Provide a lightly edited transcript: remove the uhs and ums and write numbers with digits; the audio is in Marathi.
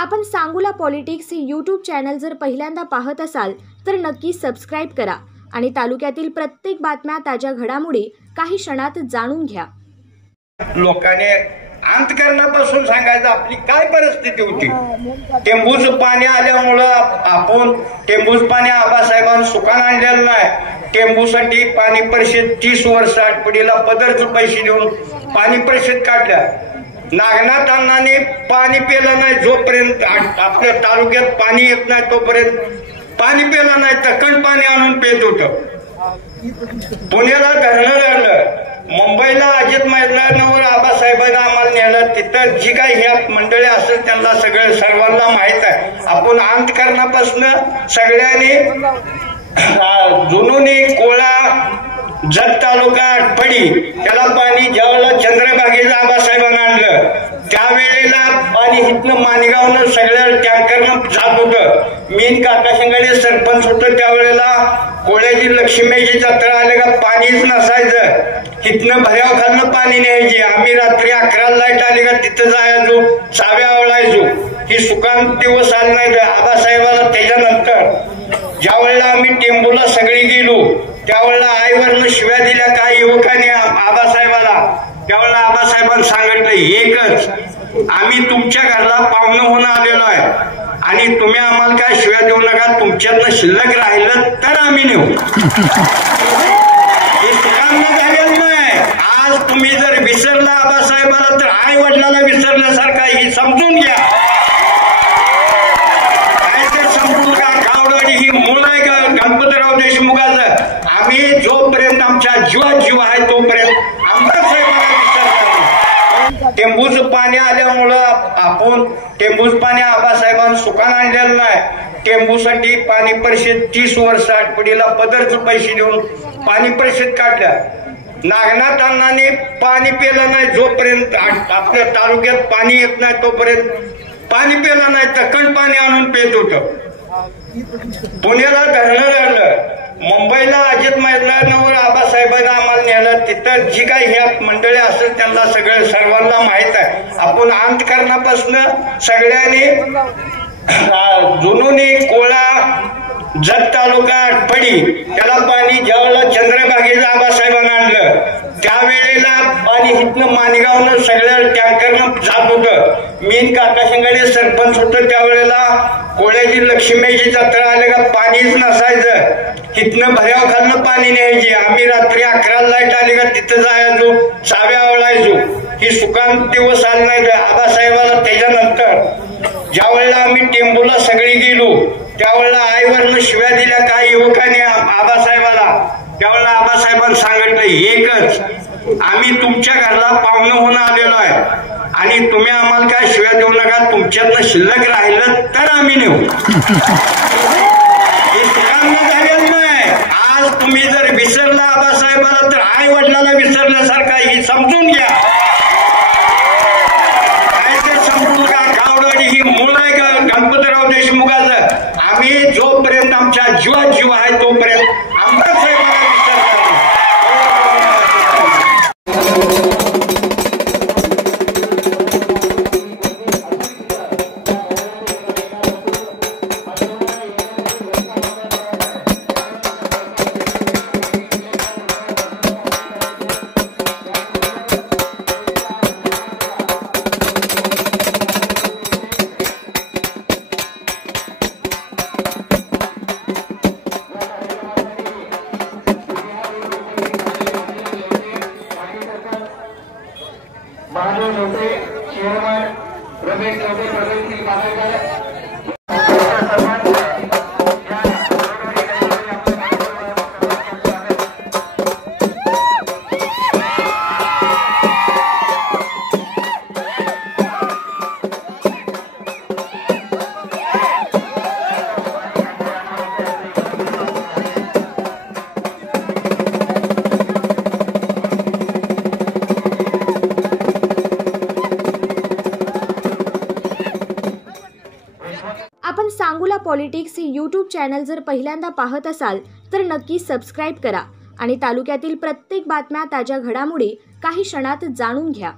आपण सांगूला पॉलिटिक्स हे यूट्यूब चॅनल जर पहिल्यांदा पाहत असाल तर नक्की सबस्क्राइब करा आणि तालुक्यातील प्रत्येक बातम्या ताज्या घडामोडी काही क्षणात जाणून घ्या। लोकांनी अंतकरणापासून सांगायचं आपली काय परिस्थिती होती। टेंबूचं पाणी आल्यामुळं आपण टेंबूचं पाणी आबासाहेबांनी सुकान आणलेलं नाही। टेंबूसाठी पाणी परिषद 30 वर्ष आठवडीला पदरचे पैसे देऊन पाणी परिषद काढल्या। नागनाथ अण्णांनी पाणी पिलं नाही जोपर्यंत आपल्या तालुक्यात पाणी येत नाही तोपर्यंत पाणी पिलं नाही तक्कण पाणी आणून पित होतं। पुण्याला धरणं धरलं, मुंबईला अजित मैदानावर आबासाहेबांनी आम्हाला नेलं। तिथं जी काही ह्या मंडळी असेल त्यांना सर्वांना माहित आहे। आपण अंतकरणापासून सगळ्यांनी जुनोनी कोळा जत तालुका आटपडी त्याला पाणी ज्यावेळेला चंद्रभागेचं आबासाहेबांनी आणलं त्यावेळेला पाणी इथनं माणगावनं सगळ्या टँकरनं जात होतं। मीन काकाशिंगाडे सरपंच होतं त्यावेळेला कोळ्याची लक्ष्मीची जत्रा आले का पाणीच नसायचं। इथनं भऱ्याव खालनं पाणी न्यायचे। आम्ही रात्री 11 लाईट आली का तिथं जायचो, चाव्या आवळायचो। ही सुकान दिवस आले नाही आबासाहेबाला। त्याच्यानंतर ज्यावेळेला आम्ही टेंबूला सगळी गेलो त्यावेळेला आईवरनं शिव्या दिल्या काही युवकांनी आबासाहेबाला। त्यावेळेला आबासाहेबांनी सांगितलं एकच, आम्ही तुमच्या घरला पाहुणं होऊन आलेलो आहे आणि तुम्ही आम्हाला काय शिव्या देऊ नका, तुमच्यातनं शिल्लक राहिलं तर आम्ही नेऊ। हे सुकान झालेलं नाही। आज तुम्ही जर विसरला आबासाहेबाला तर आई वडिलाला विसरल्यासारखा ही समजून घ्या। काय तर समजून का गावडवाडी ही मूळ आहे का गणपतराव देशमुखाचं। आम्ही जोपर्यंत आमच्या जीवात जीव आहे तोपर्यंत आमदार साहेबांना विसरणार। टेंबूचं पाणी आल्यामुळं आपण टेंबूचं पाणी आबासाहेबांनी सुकान आणलेलं नाही। टेंबूसाठी पाणी परिषद 30 वर्ष आठवडीला पदरचे पैसे देऊन पाणी परिषद काढल्या। नागनाथ अण्णांनी पाणी पिलं नाही जोपर्यंत आपल्या तालुक्यात पाणी येत नाही तोपर्यंत पाणी पिलं नाही तक्कण पाणी आणून पित होतं। पुण्याला धरणं धरलं, मुंबईला अजित मैदानावर आबासाहेबांनी आम्हाला नेलं। तिथं जी काही ह्या मंडळी असेल त्यांना सर्वांना माहित आहे। आपण अंतकरणापासून सगळ्यांनी जुनोनी कोळा जत तालुका आटपडी त्याला पाणी ज्यावेळेला चंद्रभागेचं आबासाहेबांनी आणलं त्यावेळेला पाणी इथनं माणगावनं सगळ्या टँकरनं जात होतं। मीन काकाशिंगाडे सरपंच होतं त्यावेळेला कोळ्याची लक्ष्मीची जत्रा आले का पाणीच नसायचं। इथनं भऱ्याव खालनं पाणी न्यायचे। आम्ही रात्री 11 लाईट आली का तिथं जायचो, चाव्या आवळायचो। ही सुकान दिवस आले नाही आबासाहेबाला। त्याच्यानंतर ज्यावेळेला आम्ही टेंबूला सगळी गेलो त्यावेळेला आईवरनं शिव्या दिल्या काही युवकांनी आबासाहेबाला। त्यावेळेला आबासाहेबांनी सांगितलं एकच, आम्ही तुमच्या घरला पाहुणं होऊन आलेलो आहे आणि तुम्ही आम्हाला काय शिव्या देऊ नका, तुमच्यातनं शिल्लक राहिलं तर आम्ही नेऊ। हे सुकान झालेलं नाही। आज तुम्ही जर विसरला आबासाहेबाला तर आई वडिलाला विसरल्यासारखा ही समजून घ्या। काय तर समजून का गावडवाडी ही मूळ आहे का गणपतराव देशमुखाचं। आम्ही जोपर्यंत आमच्या जीवात जीव आहे तोपर्यंत आमदार साहेबांना विसरणार। चेअरमन रमेश प्रवीण पालेकर आपण सांगूला पॉलिटिक्स हे यूट्यूब चॅनल जर पहिल्यांदा पाहत असाल तर नक्की सबस्क्राइब करा आणि तालुक्यातील प्रत्येक बातम्या ताज्या घडामोडी काही क्षणात जाणून घ्या।